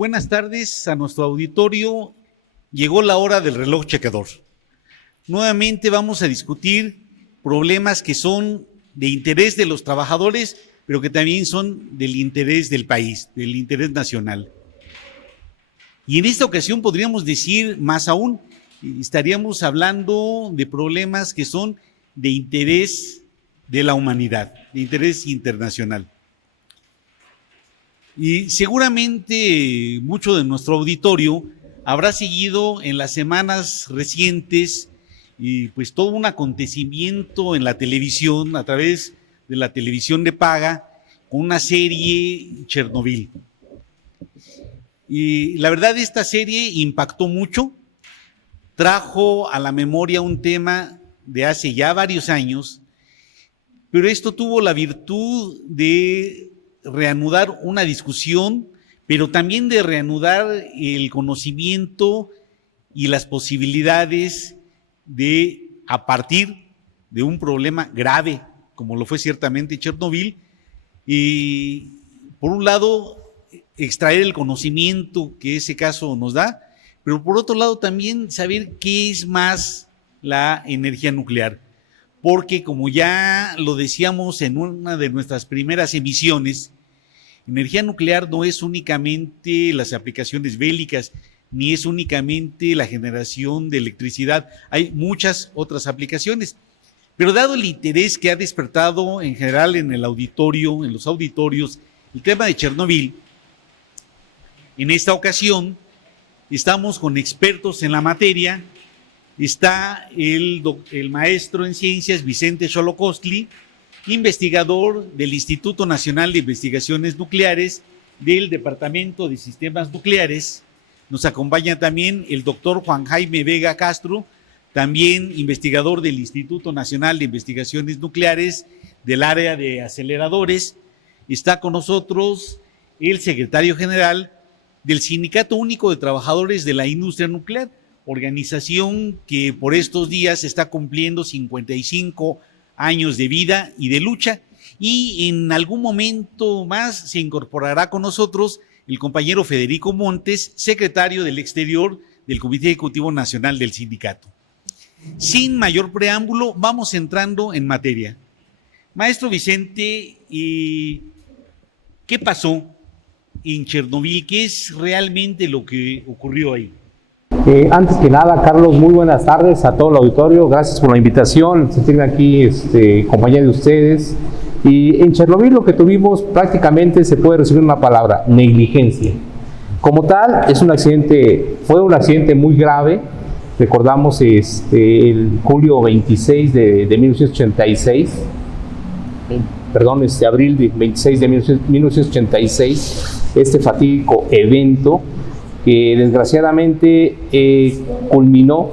Buenas tardes a nuestro auditorio. Llegó la hora del reloj checador. Nuevamente vamos a discutir problemas que son de interés de los trabajadores, pero que también son del interés del país, del interés nacional. Y en esta ocasión podríamos decir más aún, estaríamos hablando de problemas que son de interés de la humanidad, de interés internacional. Y seguramente mucho de nuestro auditorio habrá seguido en las semanas recientes y pues todo un acontecimiento en la televisión, a través de la televisión de paga, con una serie Chernobyl. Y la verdad, esta serie impactó mucho, trajo a la memoria un tema de hace ya varios años, pero esto tuvo la virtud de reanudar una discusión, pero también de reanudar el conocimiento y las posibilidades de, a partir de un problema grave, como lo fue ciertamente Chernobyl, y por un lado extraer el conocimiento que ese caso nos da, pero por otro lado también saber qué es más la energía nuclear, porque como ya lo decíamos en una de nuestras primeras emisiones, energía nuclear no es únicamente las aplicaciones bélicas, ni es únicamente la generación de electricidad, hay muchas otras aplicaciones. Pero dado el interés que ha despertado en general en el auditorio, en los auditorios, el tema de Chernobyl, en esta ocasión estamos con expertos en la materia. Está el maestro en ciencias Vicente Xolocostli, investigador del Instituto Nacional de Investigaciones Nucleares del Departamento de Sistemas Nucleares. Nos acompaña también el doctor Juan Jaime Vega Castro, también investigador del Instituto Nacional de Investigaciones Nucleares del área de aceleradores. Está con nosotros el secretario general del Sindicato Único de Trabajadores de la Industria Nuclear, organización que por estos días está cumpliendo 55 años de vida y de lucha, y en algún momento más se incorporará con nosotros el compañero Federico Montes, secretario del Exterior del Comité Ejecutivo Nacional del Sindicato. Sin mayor preámbulo, vamos entrando en materia. Maestro Vicente, ¿qué pasó en Chernobyl? ¿Qué es realmente lo que ocurrió ahí? Antes que nada, Carlos, muy buenas tardes a todo el auditorio. Gracias por la invitación, sentirme aquí compañía de ustedes. Y en Chernobyl lo que tuvimos prácticamente se puede resumir en una palabra: negligencia. Como tal, fue un accidente muy grave. Recordamos el julio 26 de 1986, abril 26 de 1986, este fatídico evento que desgraciadamente culminó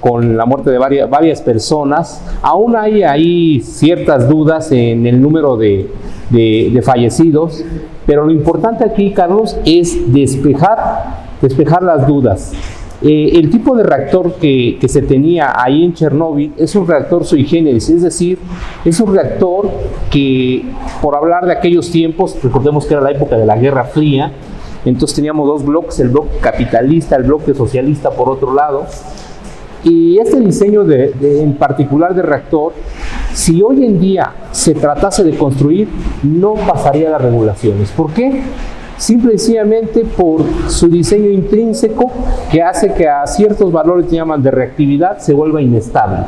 con la muerte de varias personas. Aún hay ahí ciertas dudas en el número de fallecidos, pero lo importante aquí, Carlos, es despejar las dudas. El tipo de reactor que se tenía ahí en Chernóbil es un reactor sui generis, es decir, es un reactor que, por hablar de aquellos tiempos, recordemos que era la época de la Guerra Fría, entonces teníamos dos bloques, el bloque capitalista, el bloque socialista por otro lado, y este diseño en particular de reactor, si hoy en día se tratase de construir, no pasaría las regulaciones. ¿Por qué? Simple y sencillamente por su diseño intrínseco, que hace que a ciertos valores que llaman de reactividad se vuelva inestable.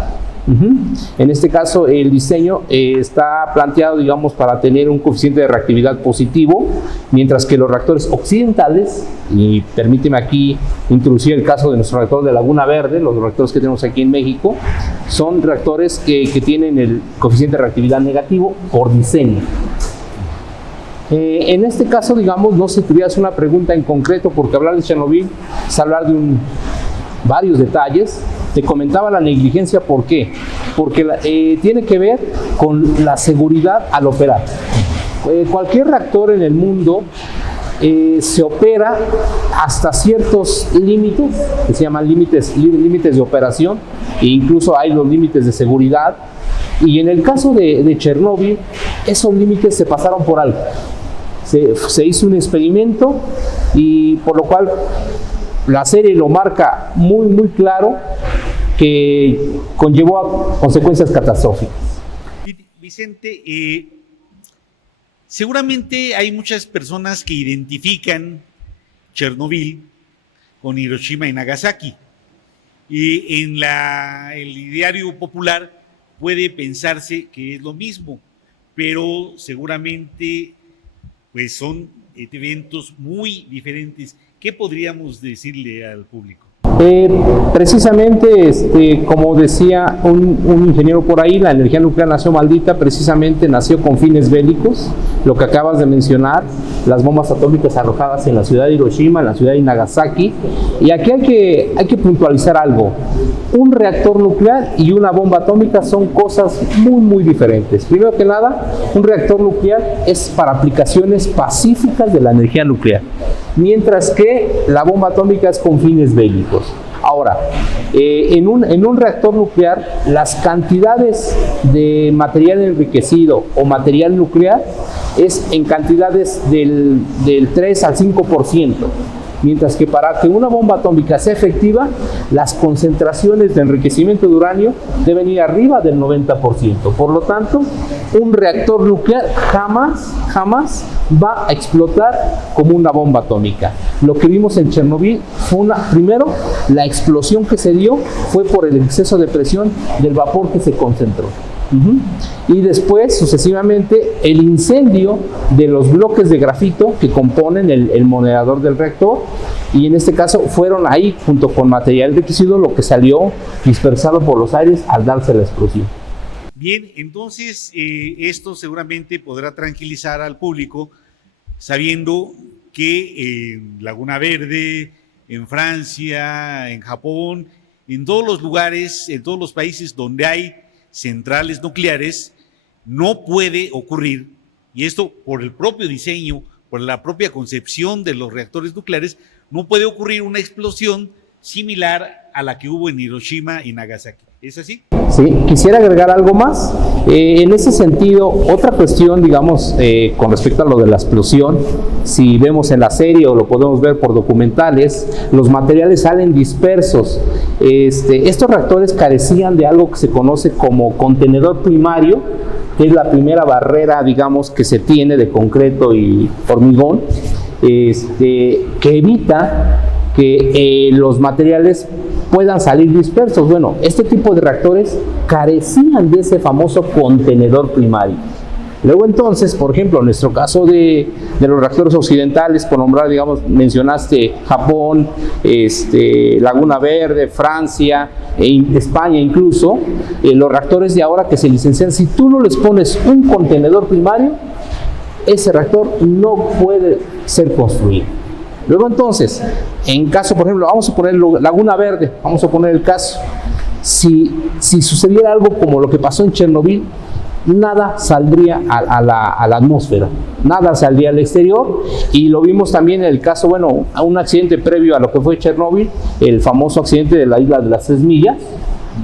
En este caso, el diseño está planteado, digamos, para tener un coeficiente de reactividad positivo, mientras que los reactores occidentales, y permíteme aquí introducir el caso de nuestro reactor de Laguna Verde, los reactores que tenemos aquí en México, son reactores que tienen el coeficiente de reactividad negativo por diseño. En este caso, digamos, no sé si tuvieras una pregunta en concreto, porque hablar de Chernobyl es hablar de varios detalles. Te comentaba la negligencia, ¿por qué? Porque tiene que ver con la seguridad al operar. Cualquier reactor en el mundo se opera hasta ciertos límites, que se llaman límites de operación, e incluso hay los límites de seguridad, y en el caso de Chernobyl, esos límites se pasaron por alto. se hizo un experimento y por lo cual la serie lo marca muy, muy claro que conllevó a consecuencias catastróficas. Vicente, seguramente hay muchas personas que identifican Chernobyl con Hiroshima y Nagasaki. Y en el ideario popular puede pensarse que es lo mismo, pero seguramente pues son eventos muy diferentes. ¿Qué podríamos decirle al público? Precisamente, como decía un ingeniero por ahí, la energía nuclear nació maldita, precisamente nació con fines bélicos, lo que acabas de mencionar, las bombas atómicas arrojadas en la ciudad de Hiroshima, en la ciudad de Nagasaki, y aquí hay que puntualizar algo. Un reactor nuclear y una bomba atómica son cosas muy, muy diferentes. Primero que nada, un reactor nuclear es para aplicaciones pacíficas de la energía nuclear, mientras que la bomba atómica es con fines bélicos. Ahora, en un reactor nuclear, las cantidades de material enriquecido o material nuclear es en cantidades del 3 al 5%. Mientras que para que una bomba atómica sea efectiva, las concentraciones de enriquecimiento de uranio deben ir arriba del 90%. Por lo tanto, un reactor nuclear jamás va a explotar como una bomba atómica. Lo que vimos en Chernobyl fue primero, la explosión que se dio fue por el exceso de presión del vapor que se concentró. Y después, sucesivamente, el incendio de los bloques de grafito que componen el moderador del reactor, y en este caso fueron ahí, junto con material enriquecido, lo que salió dispersado por los aires al darse la explosión. Bien, entonces esto seguramente podrá tranquilizar al público, sabiendo que en Laguna Verde, en Francia, en Japón, en todos los lugares, en todos los países donde hay centrales nucleares, no puede ocurrir, y esto por el propio diseño, por la propia concepción de los reactores nucleares, no puede ocurrir una explosión similar a la que hubo en Hiroshima y Nagasaki. ¿Es así? Sí, quisiera agregar algo más. En ese sentido, otra cuestión, digamos, con respecto a lo de la explosión, si vemos en la serie o lo podemos ver por documentales, los materiales salen dispersos. Estos reactores carecían de algo que se conoce como contenedor primario, que es la primera barrera, digamos, que se tiene de concreto y hormigón, que evita que los materiales puedan salir dispersos. Bueno, este tipo de reactores carecían de ese famoso contenedor primario. Luego entonces, por ejemplo, en nuestro caso de los reactores occidentales, por nombrar, digamos, mencionaste Japón, Laguna Verde, Francia, España incluso, los reactores de ahora que se licencian, si tú no les pones un contenedor primario, ese reactor no puede ser construido. Luego entonces, en caso, por ejemplo, vamos a poner Laguna Verde, vamos a poner el caso, si sucediera algo como lo que pasó en Chernobyl, nada saldría a la atmósfera, nada saldría al exterior, y lo vimos también en el caso, bueno, a un accidente previo a lo que fue Chernobyl, el famoso accidente de la isla de las 3 millas,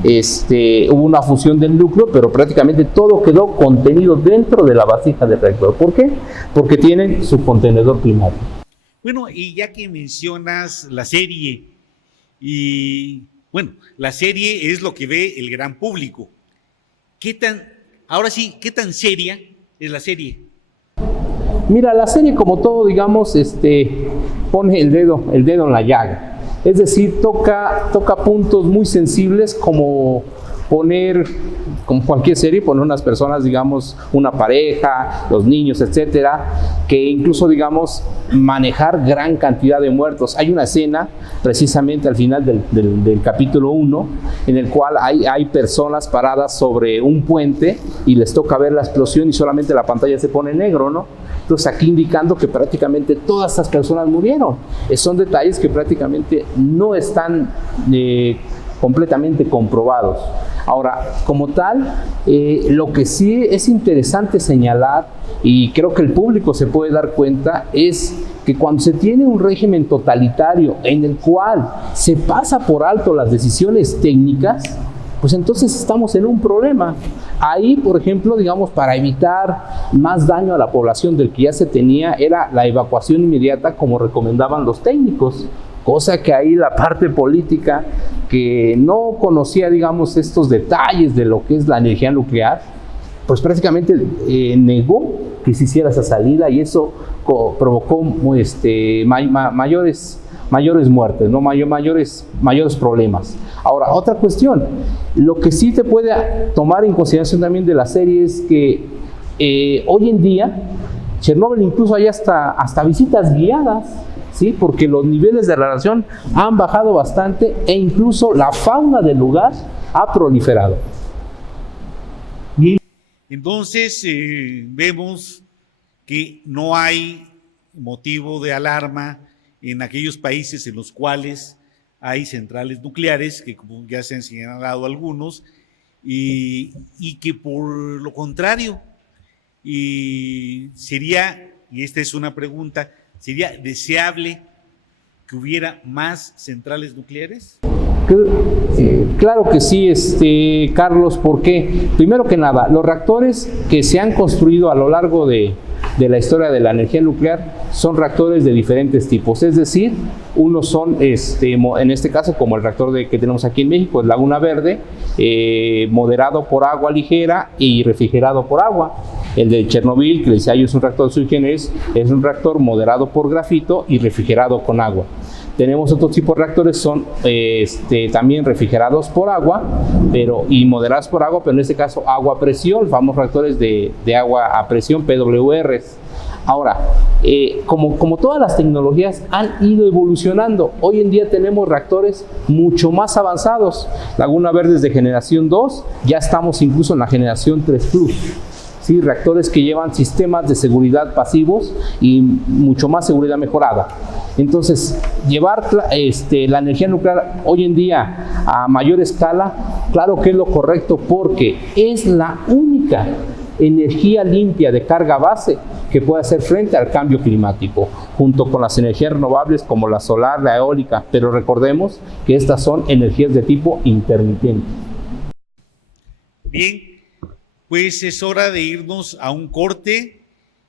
hubo una fusión del núcleo, pero prácticamente todo quedó contenido dentro de la vasija del reactor. ¿Por qué? Porque tienen su contenedor primario. Bueno, y ya que mencionas la serie, y bueno, la serie es lo que ve el gran público. Ahora sí, ¿qué tan seria es la serie? Mira, la serie, como todo, digamos, pone el dedo en la llaga. Es decir, toca puntos muy sensibles, como cualquier serie, poner unas personas, digamos, una pareja, los niños, etcétera, que incluso, digamos, manejar gran cantidad de muertos. Hay una escena, precisamente al final del capítulo 1, en el cual hay personas paradas sobre un puente y les toca ver la explosión y solamente la pantalla se pone negro, ¿no? Entonces aquí indicando que prácticamente todas estas personas murieron. Son detalles que prácticamente no están completamente comprobados. Ahora, como tal, lo que sí es interesante señalar, y creo que el público se puede dar cuenta, es que cuando se tiene un régimen totalitario en el cual se pasa por alto las decisiones técnicas, pues entonces estamos en un problema. Ahí, por ejemplo, digamos, para evitar más daño a la población del que ya se tenía era la evacuación inmediata, como recomendaban los técnicos, cosa que ahí la parte política, que no conocía, digamos, estos detalles de lo que es la energía nuclear, pues prácticamente negó que se hiciera esa salida, y eso provocó mayores muertes, ¿no? mayores problemas. Ahora, otra cuestión, lo que sí te puede tomar en consideración también de la serie es que hoy en día Chernóbil incluso hay hasta visitas guiadas, ¿sí? Porque los niveles de radiación han bajado bastante e incluso la fauna del lugar ha proliferado. Bien. Entonces vemos que no hay motivo de alarma en aquellos países en los cuales hay centrales nucleares, que como ya se han señalado algunos, y que por lo contrario, sería, y esta es una pregunta, ¿sería deseable que hubiera más centrales nucleares? Claro que sí, Carlos, porque primero que nada, los reactores que se han construido a lo largo de la historia de la energía nuclear son reactores de diferentes tipos, es decir, unos son, en este caso, como el reactor que tenemos aquí en México, el Laguna Verde, moderado por agua ligera y refrigerado por agua. El de Chernobyl, que les decía yo, es un reactor sui generis, es un reactor moderado por grafito y refrigerado con agua. Tenemos otro tipo de reactores, son también refrigerados por agua y moderados por agua, pero en este caso agua a presión, famosos reactores de agua a presión, PWRs. Ahora, como todas las tecnologías han ido evolucionando, hoy en día tenemos reactores mucho más avanzados. Laguna Verde es de generación 2, ya estamos incluso en la generación 3 Plus. ¿Sí? Reactores que llevan sistemas de seguridad pasivos y mucho más seguridad mejorada. Entonces, llevar la energía nuclear hoy en día a mayor escala, claro que es lo correcto, porque es la única energía limpia de carga base que puede hacer frente al cambio climático, junto con las energías renovables como la solar, la eólica, pero recordemos que estas son energías de tipo intermitente. Bien, pues es hora de irnos a un corte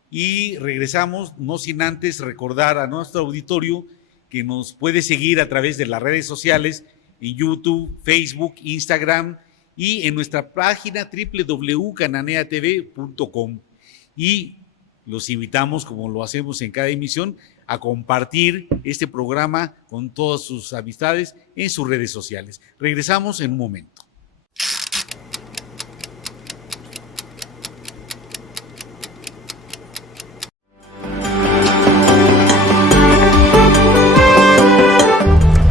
y regresamos, no sin antes recordar a nuestro auditorio que nos puede seguir a través de las redes sociales, en YouTube, Facebook, Instagram y en nuestra página www.cananeatv.com. Y los invitamos, como lo hacemos en cada emisión, a compartir este programa con todas sus amistades en sus redes sociales. Regresamos en un momento.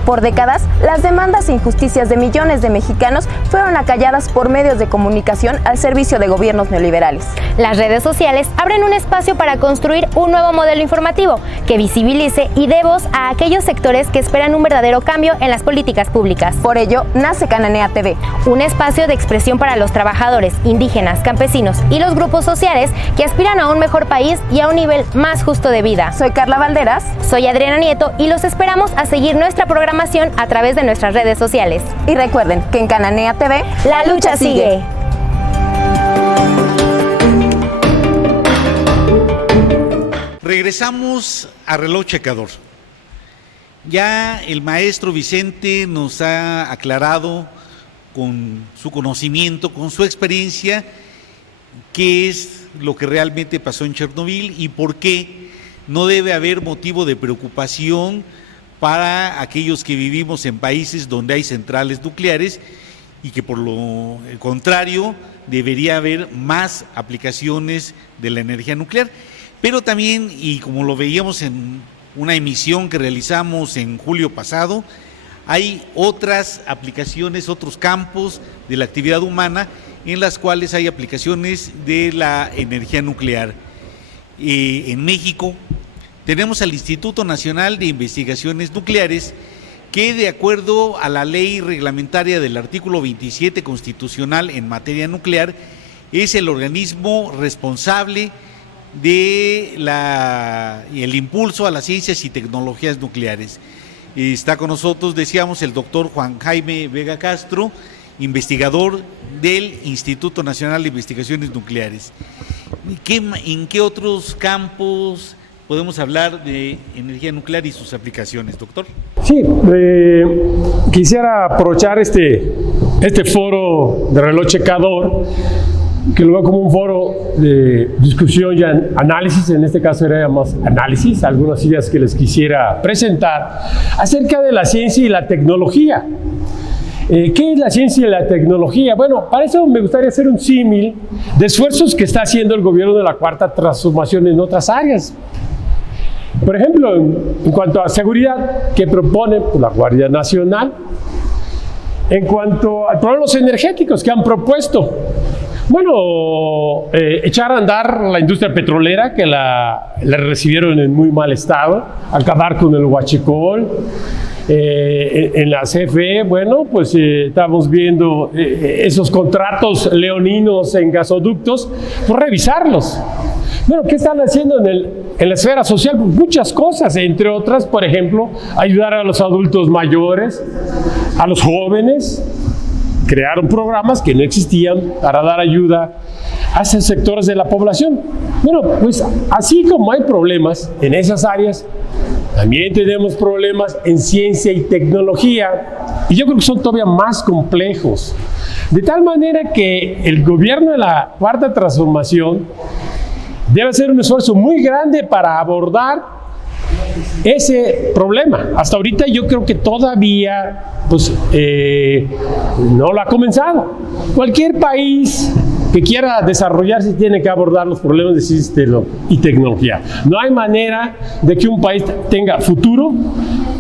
Por décadas, las demandas e injusticias de millones de mexicanos fueron acalladas por medios de comunicación al servicio de gobiernos neoliberales. Las redes sociales abren un espacio para construir un nuevo modelo informativo que visibilice y dé voz a aquellos sectores que esperan un verdadero cambio en las políticas públicas. Por ello, nace Cananea TV, un espacio de expresión para los trabajadores, indígenas, campesinos y los grupos sociales que aspiran a un mejor país y a un nivel más justo de vida. Soy Carla Valderas. Soy Adriana Nieto y los esperamos a seguir nuestra programación a través de nuestras redes sociales. Y recuerden que en Cananea TV, la lucha sigue. Regresamos a Reloj Checador. Ya el maestro Vicente nos ha aclarado con su conocimiento, con su experiencia, qué es lo que realmente pasó en Chernobyl y por qué no debe haber motivo de preocupación para aquellos que vivimos en países donde hay centrales nucleares y que por lo contrario debería haber más aplicaciones de la energía nuclear. Pero también, y como lo veíamos en una emisión que realizamos en julio pasado, hay otras aplicaciones, otros campos de la actividad humana en las cuales hay aplicaciones de la energía nuclear. En México tenemos al Instituto Nacional de Investigaciones Nucleares, que de acuerdo a la ley reglamentaria del artículo 27 constitucional en materia nuclear, es el organismo responsable de el impulso a las ciencias y tecnologías nucleares. Está con nosotros, decíamos, el doctor Juan Jaime Vega Castro, investigador del Instituto Nacional de Investigaciones Nucleares. ¿En qué otros campos podemos hablar de energía nuclear y sus aplicaciones, doctor? Sí, quisiera aprovechar este foro de reloj checador, que lo veo como un foro de discusión y análisis. En este caso era más análisis, algunas ideas que les quisiera presentar acerca de la ciencia y la tecnología. ¿Qué es la ciencia y la tecnología? Bueno, para eso me gustaría hacer un símil de esfuerzos que está haciendo el gobierno de la Cuarta Transformación en otras áreas. Por ejemplo, en cuanto a seguridad, que propone la Guardia Nacional. En cuanto a problemas energéticos que han propuesto, bueno, echar a andar la industria petrolera, que la recibieron en muy mal estado, acabar con el huachicol. En la CFE, bueno, pues estamos viendo esos contratos leoninos en gasoductos, pues revisarlos. Bueno, ¿qué están haciendo en la esfera social? Pues muchas cosas, entre otras, por ejemplo, ayudar a los adultos mayores, a los jóvenes. Crearon programas que no existían para dar ayuda a esos sectores de la población. Bueno, pues así como hay problemas en esas áreas, también tenemos problemas en ciencia y tecnología, y yo creo que son todavía más complejos. De tal manera que el gobierno de la Cuarta Transformación debe hacer un esfuerzo muy grande para abordar ese problema. Hasta ahorita yo creo que todavía no lo ha comenzado. Cualquier país que quiera desarrollarse tiene que abordar los problemas de ciencia y tecnología. No hay manera de que un país tenga futuro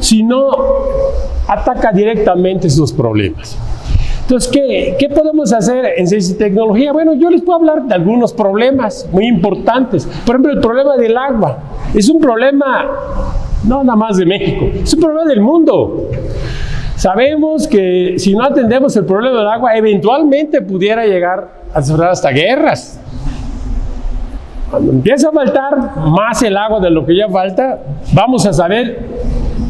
si no ataca directamente esos problemas. Entonces, ¿qué podemos hacer en ciencia y tecnología? Bueno, yo les puedo hablar de algunos problemas muy importantes. Por ejemplo, el problema del agua. Es un problema no nada más de México, es un problema del mundo. Sabemos que si no atendemos el problema del agua, eventualmente pudiera llegar a sufrir hasta guerras. Cuando empieza a faltar más el agua de lo que ya falta, vamos a saber,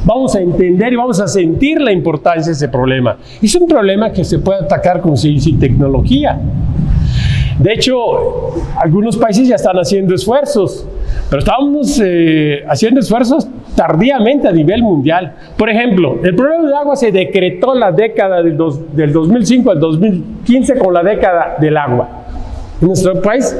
vamos a entender y vamos a sentir la importancia de ese problema. Es un problema que se puede atacar con ciencia y tecnología. De hecho, algunos países ya están haciendo esfuerzos, pero estamos haciendo esfuerzos tardíamente a nivel mundial. Por ejemplo, el problema del agua se decretó en la década del 2005 al 2015 con la década del agua. En nuestro país,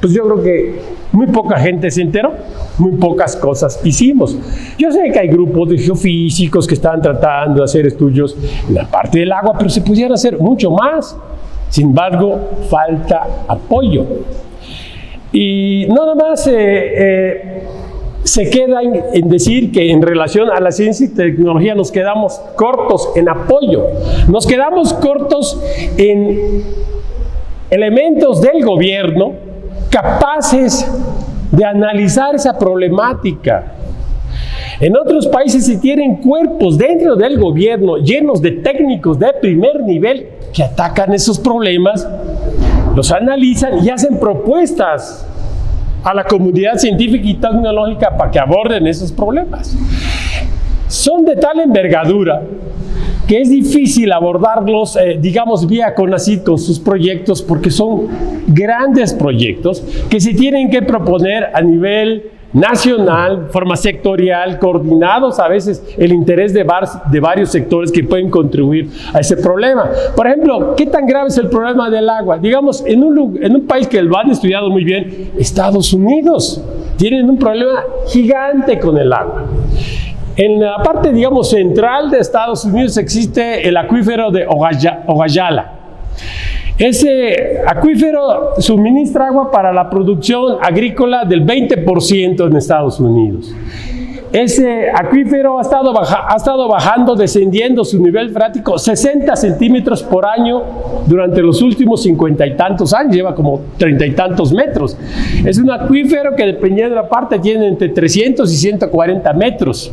pues yo creo que muy poca gente se enteró, muy pocas cosas hicimos. Yo sé que hay grupos de geofísicos que están tratando de hacer estudios en la parte del agua, pero se pudieran hacer mucho más. Sin embargo, falta apoyo. Y no nada más se queda en decir que en relación a la ciencia y tecnología nos quedamos cortos en apoyo. Nos quedamos cortos en elementos del gobierno capaces de analizar esa problemática. En otros países se tienen cuerpos dentro del gobierno llenos de técnicos de primer nivel que atacan esos problemas, los analizan y hacen propuestas a la comunidad científica y tecnológica para que aborden esos problemas. Son de tal envergadura que es difícil abordarlos, digamos, vía CONACYT con sus proyectos, porque son grandes proyectos que se tienen que proponer a nivel nacional, forma sectorial, coordinados a veces el interés de varios sectores que pueden contribuir a ese problema. Por ejemplo, ¿qué tan grave es el problema del agua? Digamos, en un país que lo han estudiado muy bien, Estados Unidos, tienen un problema gigante con el agua. En la parte, digamos, central de Estados Unidos existe el acuífero de Ogallala. Ese acuífero suministra agua para la producción agrícola del 20% en Estados Unidos. Ese acuífero ha estado bajando, descendiendo su nivel freático 60 centímetros por año durante los últimos 50 y tantos años, lleva como 30 y tantos metros. Es un acuífero que, dependiendo de la parte, tiene entre 300 y 140 metros.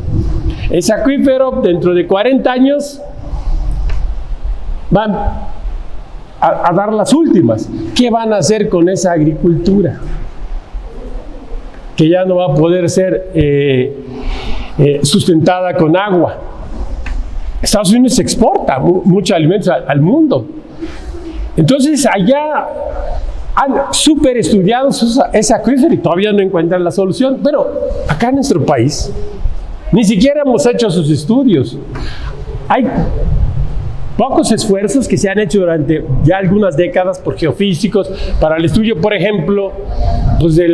Ese acuífero, dentro de 40 años, van a dar las últimas. ¿Qué van a hacer con esa agricultura? Que ya no va a poder ser sustentada con agua. Estados Unidos exporta muchos alimentos al mundo. Entonces allá han súper estudiado ese acuífero y todavía no encuentran la solución. Pero acá en nuestro país ni siquiera hemos hecho sus estudios. Hay pocos esfuerzos que se han hecho durante ya algunas décadas por geofísicos para el estudio, por ejemplo, pues de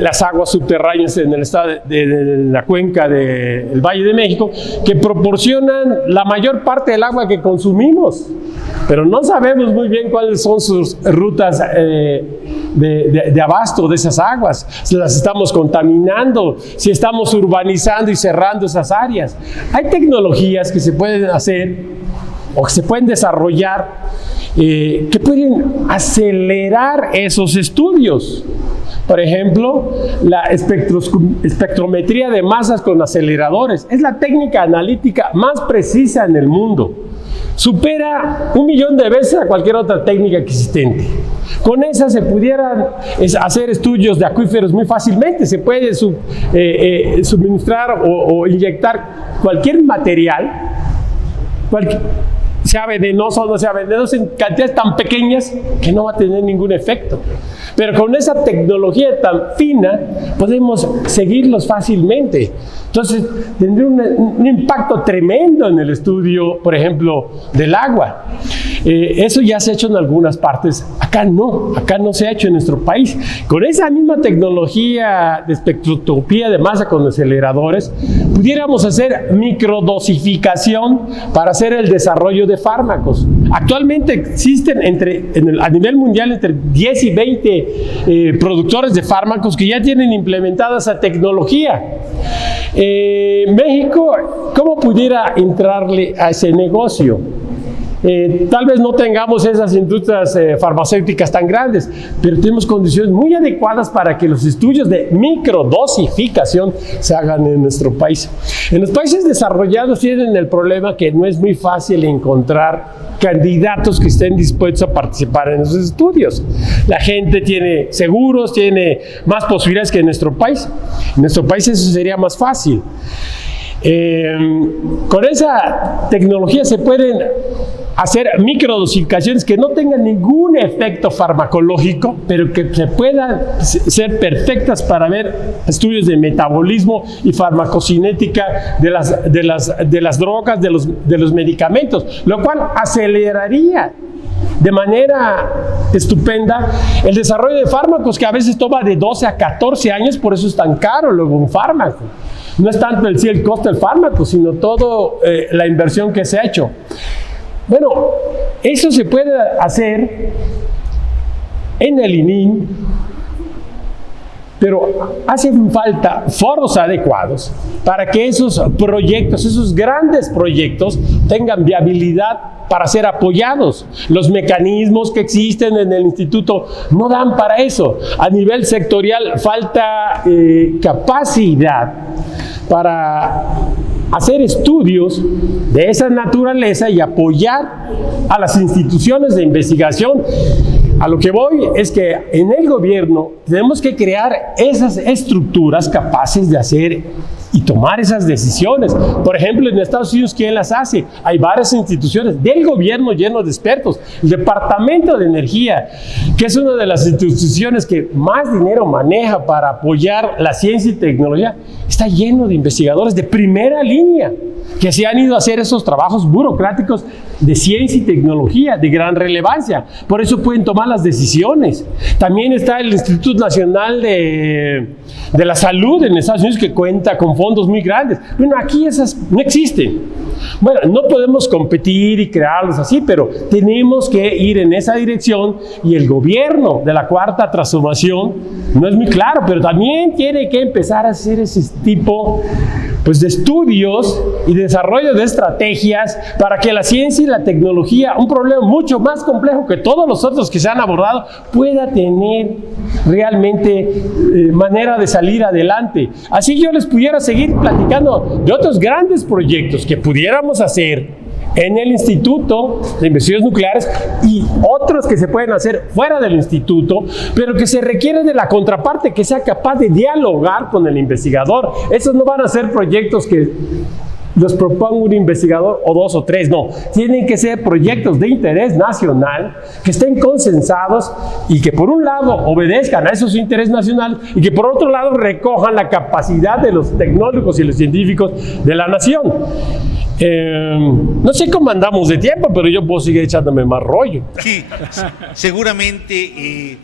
las aguas subterráneas en el estado de la cuenca del Valle de México, que proporcionan la mayor parte del agua que consumimos, pero no sabemos muy bien cuáles son sus rutas de abasto de esas aguas, si las estamos contaminando, si estamos urbanizando y cerrando esas áreas. Hay tecnologías que se pueden hacer o que se pueden desarrollar que pueden acelerar esos estudios. Por ejemplo, la espectrometría de masas con aceleradores es la técnica analítica más precisa en el mundo. Supera 1.000.000 de veces a cualquier otra técnica existente. Con esa se pudieran hacer estudios de acuíferos muy fácilmente. Se puede suministrar o inyectar cualquier material, sea venenoso o no sea venenoso, en cantidades tan pequeñas que no va a tener ningún efecto. Pero con esa tecnología tan fina podemos seguirlos fácilmente. Entonces tendría un impacto tremendo en el estudio, por ejemplo, del agua. Eso ya se ha hecho en algunas partes. Acá no se ha hecho en nuestro país. Con esa misma tecnología de espectroscopía de masa con aceleradores, pudiéramos hacer microdosificación para hacer el desarrollo de fármacos. Actualmente existen a nivel mundial entre 10 y 20 productores de fármacos que ya tienen implementada esa tecnología. México, ¿cómo pudiera entrarle a ese negocio? Tal vez no tengamos esas industrias farmacéuticas tan grandes, pero tenemos condiciones muy adecuadas para que los estudios de microdosificación se hagan en nuestro país. En los países desarrollados tienen el problema que no es muy fácil encontrar candidatos que estén dispuestos a participar en esos estudios. La gente tiene seguros, tiene más posibilidades que en nuestro país. En nuestro país eso sería más fácil. Con esa tecnología se pueden hacer microdosificaciones que no tengan ningún efecto farmacológico, pero que se puedan ser perfectas para ver estudios de metabolismo y farmacocinética de las drogas, de los medicamentos, lo cual aceleraría de manera estupenda el desarrollo de fármacos, que a veces toma de 12 a 14 años, por eso es tan caro luego un fármaco. No es tanto el costo del fármaco, sino toda la inversión que se ha hecho. Bueno, eso se puede hacer en el ININ, pero hacen falta foros adecuados para que esos proyectos, esos grandes proyectos, tengan viabilidad para ser apoyados. Los mecanismos que existen en el instituto no dan para eso. A nivel sectorial falta capacidad para hacer estudios de esa naturaleza y apoyar a las instituciones de investigación. A lo que voy es que en el gobierno tenemos que crear esas estructuras capaces de hacer y tomar esas decisiones. Por ejemplo, en Estados Unidos, ¿quién las hace? Hay varias instituciones del gobierno llenos de expertos. El Departamento de Energía, que es una de las instituciones que más dinero maneja para apoyar la ciencia y tecnología, está lleno de investigadores de primera línea que se han ido a hacer esos trabajos burocráticos de ciencia y tecnología de gran relevancia. Por eso pueden tomar las decisiones. También está el Instituto Nacional de la Salud en Estados Unidos, que cuenta con fondos muy grandes. Bueno, aquí esas no existen. Bueno, no podemos competir y crearlos así, pero tenemos que ir en esa dirección, y el gobierno de la Cuarta Transformación no es muy claro, pero también tiene que empezar a hacer ese tipo de estudios y desarrollo de estrategias para que la ciencia y la tecnología, un problema mucho más complejo que todos los otros que se han abordado, pueda tener realmente manera de salir adelante. Así yo les pudiera seguir platicando de otros grandes proyectos que pudiéramos hacer en el Instituto de Investigaciones Nucleares y otros que se pueden hacer fuera del instituto, pero que se requiere de la contraparte que sea capaz de dialogar con el investigador. Esos no van a ser proyectos que los proponga un investigador o 2 o 3, no. Tienen que ser proyectos de interés nacional que estén consensados y que por un lado obedezcan a esos intereses nacionales y que por otro lado recojan la capacidad de los tecnólogos y los científicos de la nación. No sé cómo andamos de tiempo, pero yo puedo seguir echándome más rollo. Sí, seguramente,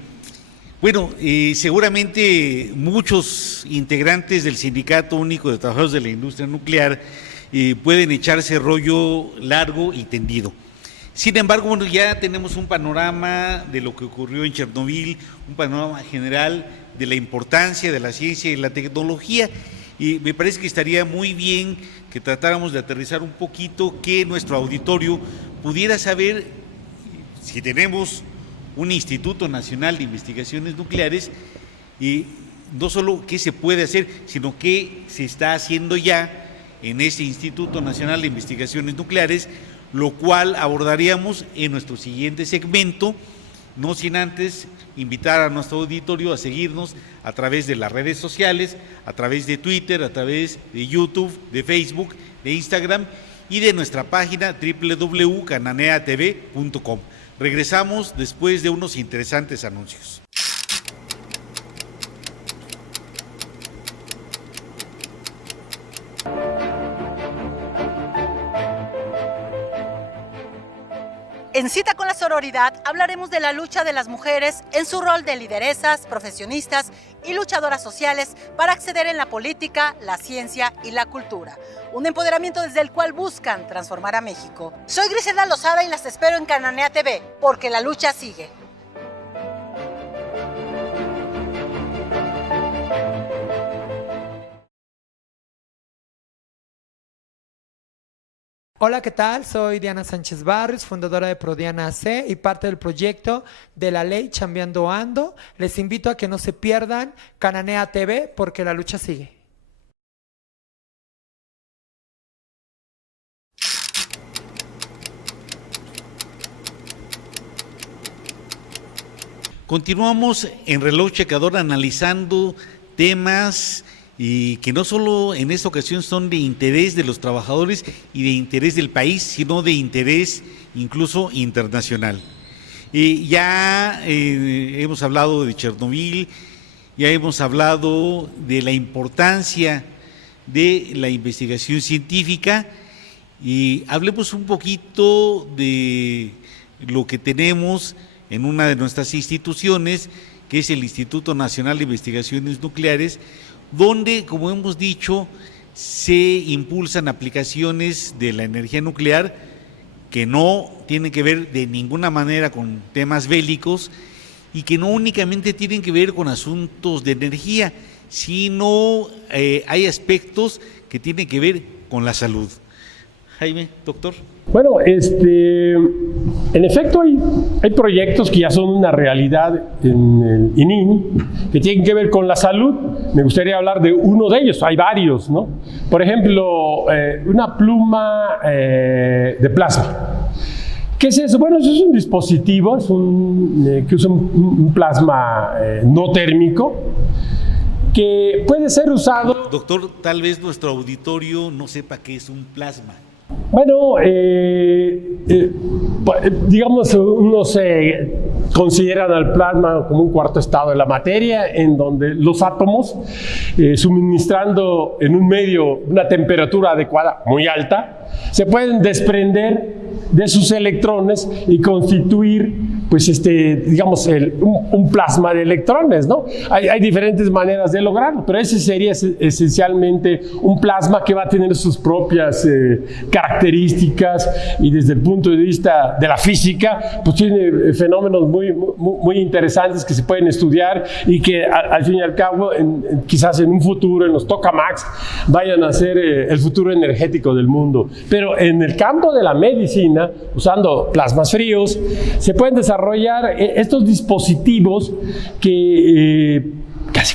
seguramente muchos integrantes del Sindicato Único de Trabajadores de la Industria Nuclear pueden echarse rollo largo y tendido. Sin embargo, bueno, ya tenemos un panorama de lo que ocurrió en Chernobyl, un panorama general de la importancia de la ciencia y la tecnología, y me parece que estaría muy bien que tratáramos de aterrizar un poquito, que nuestro auditorio pudiera saber si tenemos un Instituto Nacional de Investigaciones Nucleares, y no solo qué se puede hacer, sino qué se está haciendo ya en ese Instituto Nacional de Investigaciones Nucleares, lo cual abordaríamos en nuestro siguiente segmento, no sin antes invitar a nuestro auditorio a seguirnos a través de las redes sociales, a través de Twitter, a través de YouTube, de Facebook, de Instagram y de nuestra página www.cananeatv.com. Regresamos después de unos interesantes anuncios. En Cita con la Sororidad hablaremos de la lucha de las mujeres en su rol de lideresas, profesionistas y luchadoras sociales para acceder en la política, la ciencia y la cultura. Un empoderamiento desde el cual buscan transformar a México. Soy Griselda Lozada y las espero en Cananea TV, porque la lucha sigue. Hola, ¿qué tal? Soy Diana Sánchez Barrios, fundadora de Prodiana AC y parte del proyecto de la ley Chambeando Ando. Les invito a que no se pierdan Cananea TV porque la lucha sigue. Continuamos en Reloj Checador analizando temas y que no solo en esta ocasión son de interés de los trabajadores y de interés del país, sino de interés incluso internacional. Ya hemos hablado de Chernobyl, ya hemos hablado de la importancia de la investigación científica, y hablemos un poquito de lo que tenemos en una de nuestras instituciones, que es el Instituto Nacional de Investigaciones Nucleares, donde, como hemos dicho, se impulsan aplicaciones de la energía nuclear que no tienen que ver de ninguna manera con temas bélicos y que no únicamente tienen que ver con asuntos de energía, sino hay aspectos que tienen que ver con la salud. Jaime, doctor. Bueno, en efecto hay proyectos que ya son una realidad en el ININ que tienen que ver con la salud. Me gustaría hablar de uno de ellos, hay varios, ¿no? Por ejemplo, una pluma de plasma. ¿Qué es eso? Bueno, eso es un dispositivo que usa un plasma no térmico que puede ser usado. Doctor, tal vez nuestro auditorio no sepa qué es un plasma. Bueno, digamos, unos consideran al plasma como un cuarto estado de la materia, en donde los átomos, suministrando en un medio una temperatura adecuada, muy alta, se pueden desprender de sus electrones y constituir, pues, digamos, un plasma de electrones, ¿no? Hay diferentes maneras de lograrlo, pero ese sería esencialmente un plasma que va a tener sus propias características, y desde el punto de vista de la física, pues tiene fenómenos muy interesantes que se pueden estudiar y que al fin y al cabo, quizás en un futuro, en los tokamaks, vayan a ser el futuro energético del mundo. Pero en el campo de la medicina, usando plasmas fríos, se pueden desarrollar estos dispositivos que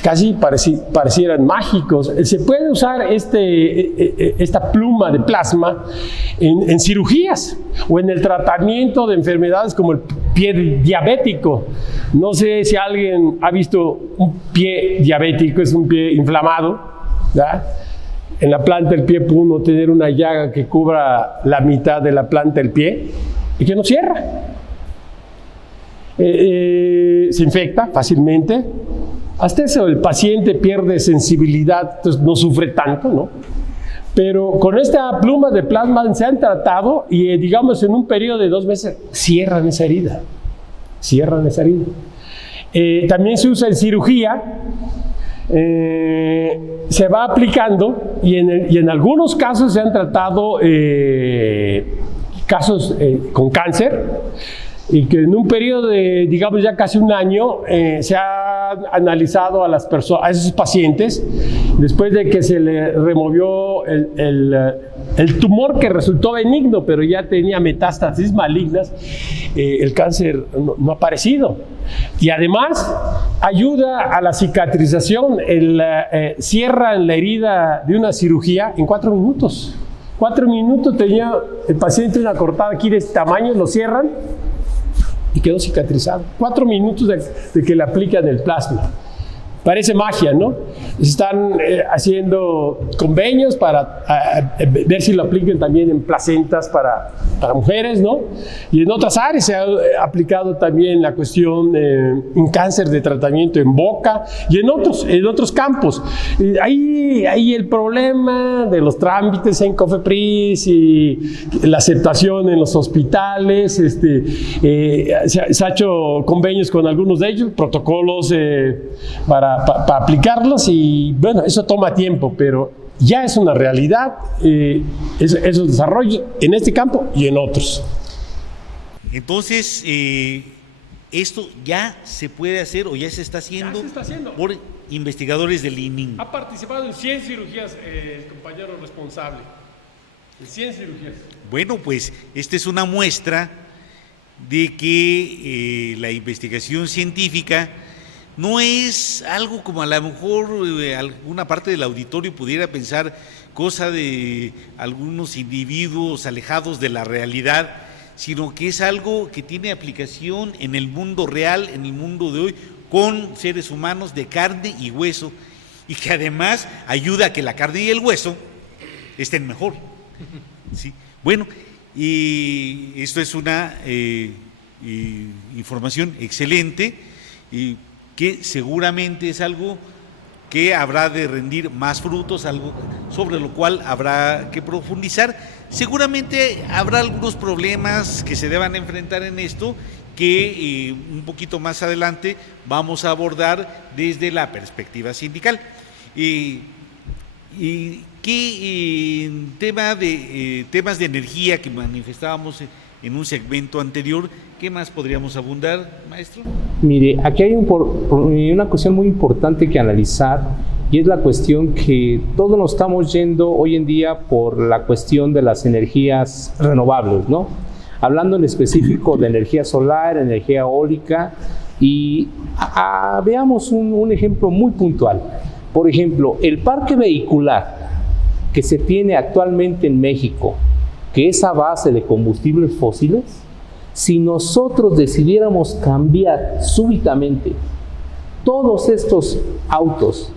casi parecieran mágicos. Se puede usar esta pluma de plasma en cirugías o en el tratamiento de enfermedades como el pie diabético. No sé si alguien ha visto un pie diabético, es un pie inflamado, ¿verdad? En la planta del pie puede uno tener una llaga que cubra la mitad de la planta del pie y que no cierra. Se infecta fácilmente. Hasta eso el paciente pierde sensibilidad, entonces no sufre tanto, ¿no? Pero con esta pluma de plasma se han tratado y digamos en un periodo de 2 meses cierran esa herida. También se usa en cirugía, se va aplicando y en algunos casos se han tratado casos con cáncer, y que en un periodo de, digamos, ya casi un año, se ha analizado a esos pacientes, después de que se le removió el tumor que resultó benigno, pero ya tenía metástasis malignas, el cáncer no ha aparecido. Y además ayuda a la cicatrización, cierran la herida de una cirugía en 4 minutos. 4 minutos tenía el paciente una cortada aquí de este tamaño, lo cierran y quedó cicatrizado. 4 minutos de que le aplican el plasma. Parece magia, ¿no? Están haciendo convenios para ver si lo apliquen también en placentas para mujeres, ¿no? Y en otras áreas se ha aplicado también la cuestión en cáncer de tratamiento en boca y en otros campos. Ahí el problema de los trámites en COFEPRIS y la aceptación en los hospitales, se ha hecho convenios con algunos de ellos, protocolos para aplicarlos, y bueno, eso toma tiempo, pero ya es una realidad esos desarrollos en este campo y en otros. Entonces, esto ya se puede hacer o ya se está haciendo, por investigadores del ININ. Ha participado en 100 cirugías el compañero responsable. En 100 cirugías. Bueno, pues esta es una muestra de que la investigación científica no es algo como a lo mejor alguna parte del auditorio pudiera pensar, cosa de algunos individuos alejados de la realidad, sino que es algo que tiene aplicación en el mundo real, en el mundo de hoy, con seres humanos de carne y hueso, y que además ayuda a que la carne y el hueso estén mejor. ¿Sí? Bueno, y esto es una información excelente, y que seguramente es algo que habrá de rendir más frutos, algo sobre lo cual habrá que profundizar. Seguramente habrá algunos problemas que se deban enfrentar en esto, que un poquito más adelante vamos a abordar desde la perspectiva sindical. Y que temas de energía que manifestábamos en un segmento anterior, ¿qué más podríamos abundar, maestro? Mire, aquí hay una cuestión muy importante que analizar, y es la cuestión que todos nos estamos yendo hoy en día por la cuestión de las energías renovables, ¿no? Hablando en específico de energía solar, energía eólica, y veamos un ejemplo muy puntual. Por ejemplo, el parque vehicular que se tiene actualmente en México, que es a base de combustibles fósiles, si nosotros decidiéramos cambiar súbitamente todos estos autos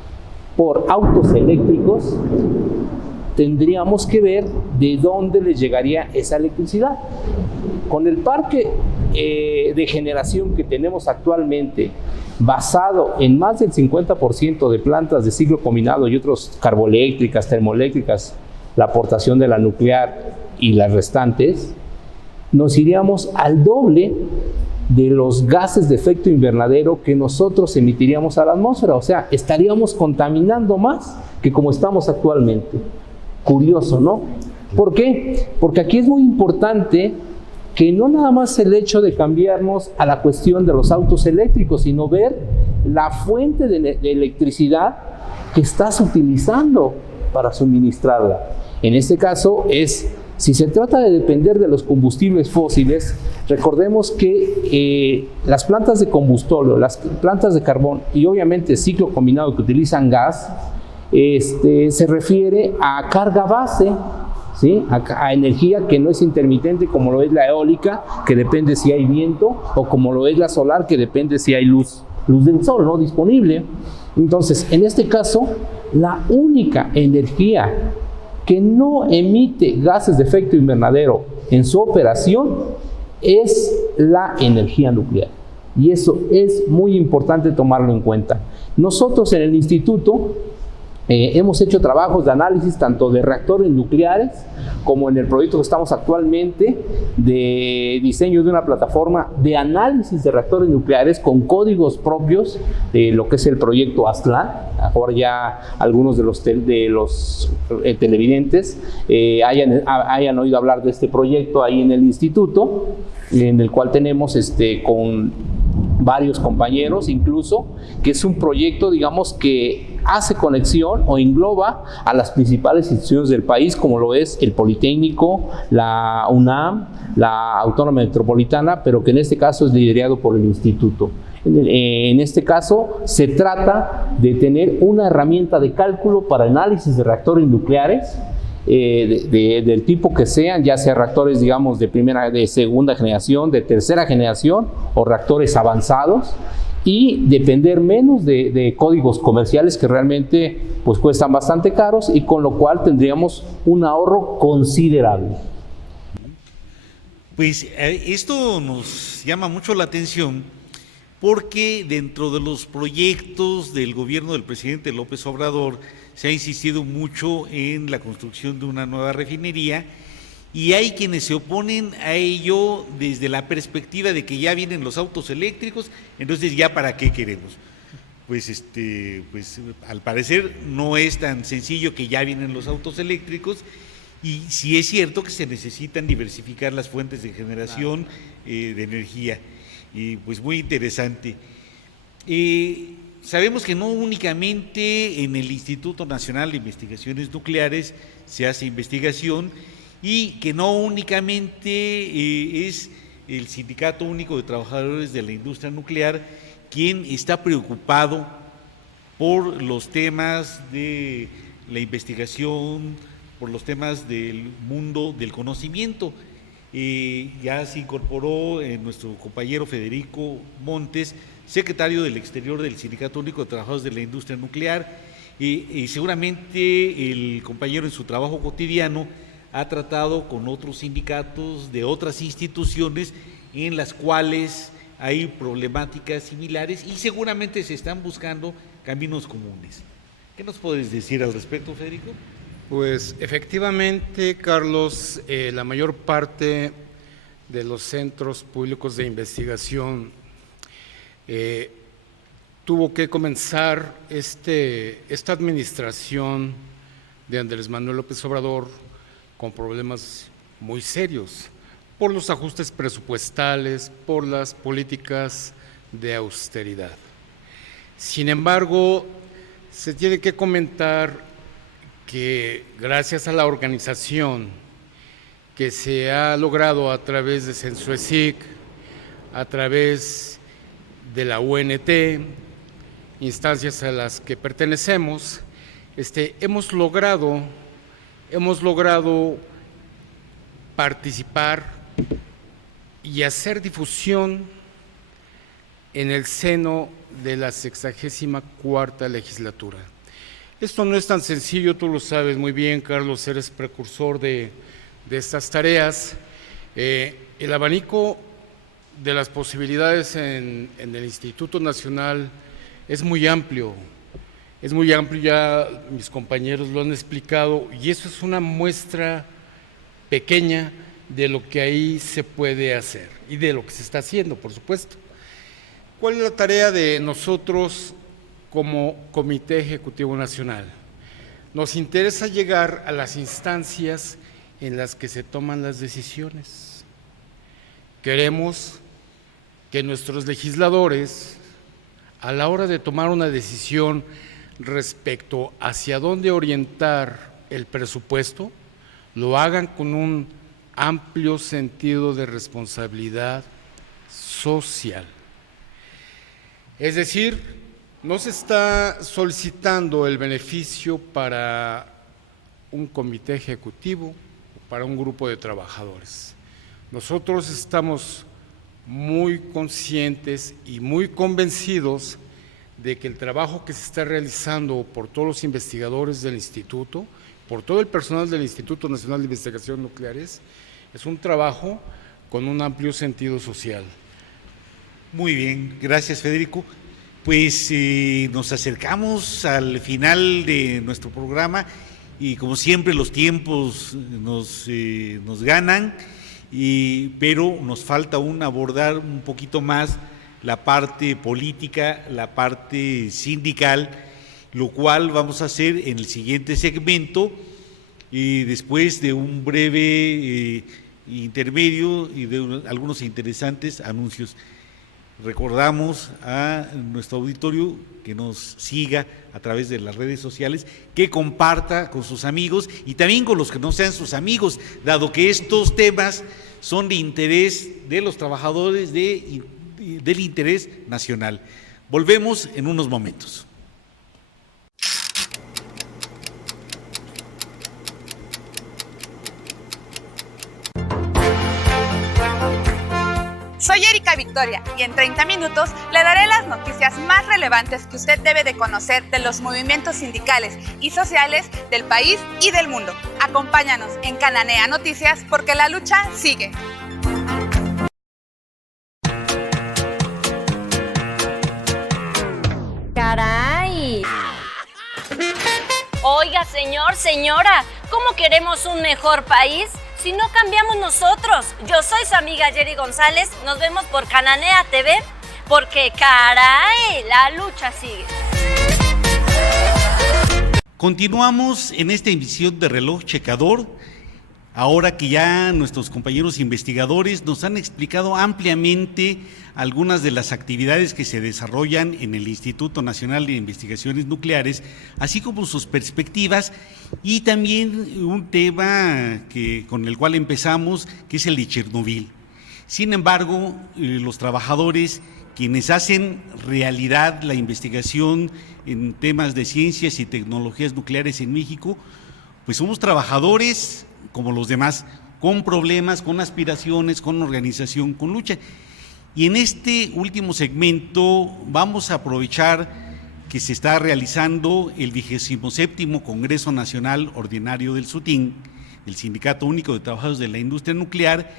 por autos eléctricos, tendríamos que ver de dónde les llegaría esa electricidad. Con el parque de generación que tenemos actualmente, basado en más del 50% de plantas de ciclo combinado y otros carboeléctricas, termoeléctricas, la aportación de la nuclear y las restantes, nos iríamos al doble de los gases de efecto invernadero que nosotros emitiríamos a la atmósfera. O sea, estaríamos contaminando más que como estamos actualmente. Curioso, ¿no? ¿Por qué? Porque aquí es muy importante que no nada más el hecho de cambiarnos a la cuestión de los autos eléctricos, sino ver la fuente de electricidad que estás utilizando para suministrarla. En este caso si se trata de depender de los combustibles fósiles, recordemos que las plantas de combustóleo, las plantas de carbón y obviamente ciclo combinado que utilizan gas, se refiere a carga base, ¿sí? A energía que no es intermitente, como lo es la eólica, que depende si hay viento, o como lo es la solar, que depende si hay luz del sol, ¿no? Disponible. Entonces, en este caso, la única energía que no emite gases de efecto invernadero en su operación es la energía nuclear. Y eso es muy importante tomarlo en cuenta. Nosotros en el instituto hemos hecho trabajos de análisis tanto de reactores nucleares como en el proyecto que estamos actualmente de diseño de una plataforma de análisis de reactores nucleares con códigos propios de lo que es el proyecto Aztlán. Ahora ya algunos de los televidentes hayan oído hablar de este proyecto ahí en el instituto, en el cual tenemos con varios compañeros, incluso, que es un proyecto, digamos, que hace conexión o engloba a las principales instituciones del país, como lo es el Politécnico, la UNAM, la Autónoma Metropolitana, pero que en este caso es liderado por el instituto. En este caso, se trata de tener una herramienta de cálculo para análisis de reactores nucleares, del tipo que sean, ya sea reactores, digamos, de segunda generación, de tercera generación o reactores avanzados, y depender menos de códigos comerciales que realmente pues cuestan bastante caros, y con lo cual tendríamos un ahorro considerable. Pues esto nos llama mucho la atención porque dentro de los proyectos del gobierno del presidente López Obrador se ha insistido mucho en la construcción de una nueva refinería, y hay quienes se oponen a ello desde la perspectiva de que ya vienen los autos eléctricos, entonces ya para qué queremos. Pues al parecer no es tan sencillo que ya vienen los autos eléctricos, y sí es cierto que se necesitan diversificar las fuentes de generación de energía, y pues muy interesante. Sabemos que no únicamente en el Instituto Nacional de Investigaciones Nucleares se hace investigación, y que no únicamente es el Sindicato Único de Trabajadores de la Industria Nuclear quien está preocupado por los temas de la investigación, por los temas del mundo del conocimiento. Ya se incorporó nuestro compañero Federico Montes, secretario del Exterior del Sindicato Único de Trabajadores de la Industria Nuclear, y seguramente el compañero en su trabajo cotidiano ha tratado con otros sindicatos de otras instituciones en las cuales hay problemáticas similares y seguramente se están buscando caminos comunes. ¿Qué nos puedes decir al respecto, Federico? Pues efectivamente, Carlos, la mayor parte de los centros públicos de investigación tuvo que comenzar esta administración de Andrés Manuel López Obrador con problemas muy serios por los ajustes presupuestales, por las políticas de austeridad. Sin embargo, se tiene que comentar que gracias a la organización que se ha logrado a través de Censuesic, a través de la UNT, instancias a las que pertenecemos, hemos logrado participar y hacer difusión en el seno de la 64ª legislatura. Esto no es tan sencillo, tú lo sabes muy bien, Carlos, eres precursor de estas tareas. El abanico de las posibilidades en el Instituto Nacional es muy amplio, ya mis compañeros lo han explicado, y eso es una muestra pequeña de lo que ahí se puede hacer y de lo que se está haciendo, por supuesto. ¿Cuál es la tarea de nosotros como Comité Ejecutivo Nacional? Nos interesa llegar a las instancias en las que se toman las decisiones. Queremos que nuestros legisladores, a la hora de tomar una decisión respecto hacia dónde orientar el presupuesto, lo hagan con un amplio sentido de responsabilidad social. Es decir, no se está solicitando el beneficio para un comité ejecutivo o para un grupo de trabajadores. Nosotros estamos muy conscientes y muy convencidos de que el trabajo que se está realizando por todos los investigadores del instituto, por todo el personal del Instituto Nacional de Investigaciones Nucleares, es un trabajo con un amplio sentido social. Muy bien, gracias Federico. Pues nos acercamos al final de nuestro programa y como siempre los tiempos nos ganan, pero nos falta aún abordar un poquito más la parte política, la parte sindical, lo cual vamos a hacer en el siguiente segmento, después de un breve intermedio y de algunos interesantes anuncios. Recordamos a nuestro auditorio que nos siga a través de las redes sociales, que comparta con sus amigos y también con los que no sean sus amigos, dado que estos temas son de interés de los trabajadores del interés nacional. Volvemos en unos momentos. Soy Erika Victoria y en 30 minutos le daré las noticias más relevantes que usted debe de conocer de los movimientos sindicales y sociales del país y del mundo. Acompáñanos en Cananea Noticias porque la lucha sigue. ¡Caray! Oiga, señor, señora, ¿cómo queremos un mejor país si no cambiamos nosotros? Yo soy su amiga Jerry González, nos vemos por Cananea TV, porque caray, la lucha sigue. Continuamos en esta emisión de Reloj Checador, ahora que ya nuestros compañeros investigadores nos han explicado ampliamente algunas de las actividades que se desarrollan en el Instituto Nacional de Investigaciones Nucleares, así como sus perspectivas, y también un tema con el cual empezamos, que es el de Chernobyl. Sin embargo, los trabajadores, quienes hacen realidad la investigación en temas de ciencias y tecnologías nucleares en México, pues somos trabajadores como los demás, con problemas, con aspiraciones, con organización, con lucha. Y en este último segmento vamos a aprovechar que se está realizando el 27º Congreso Nacional Ordinario del SUTIN, el Sindicato Único de Trabajadores de la Industria Nuclear,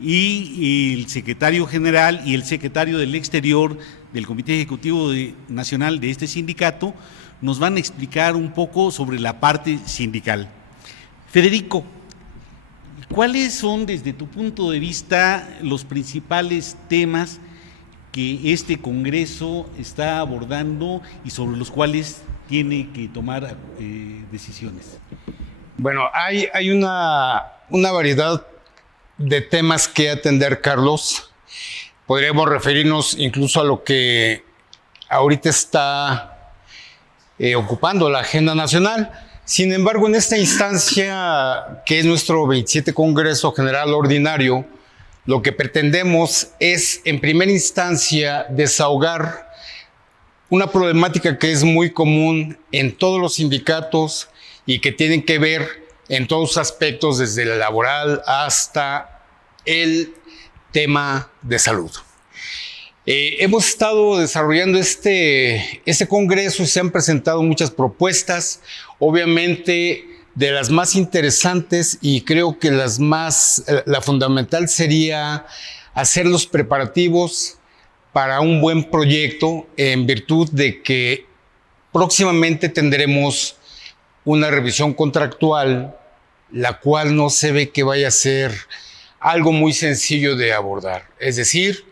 y el secretario general y el secretario del Exterior del Comité Ejecutivo Nacional de este sindicato nos van a explicar un poco sobre la parte sindical. Federico, ¿cuáles son desde tu punto de vista los principales temas que este Congreso está abordando y sobre los cuales tiene que tomar decisiones? Bueno, hay una variedad de temas que atender, Carlos. Podríamos referirnos incluso a lo que ahorita está ocupando la agenda nacional. Sin embargo, en esta instancia, que es nuestro 27 Congreso General Ordinario, lo que pretendemos es, en primera instancia, desahogar una problemática que es muy común en todos los sindicatos y que tienen que ver en todos los aspectos, desde el laboral hasta el tema de salud. Hemos estado desarrollando este congreso y se han presentado muchas propuestas, obviamente de las más interesantes, y creo que la fundamental sería hacer los preparativos para un buen proyecto, en virtud de que próximamente tendremos una revisión contractual, la cual no se ve que vaya a ser algo muy sencillo de abordar. Es decir,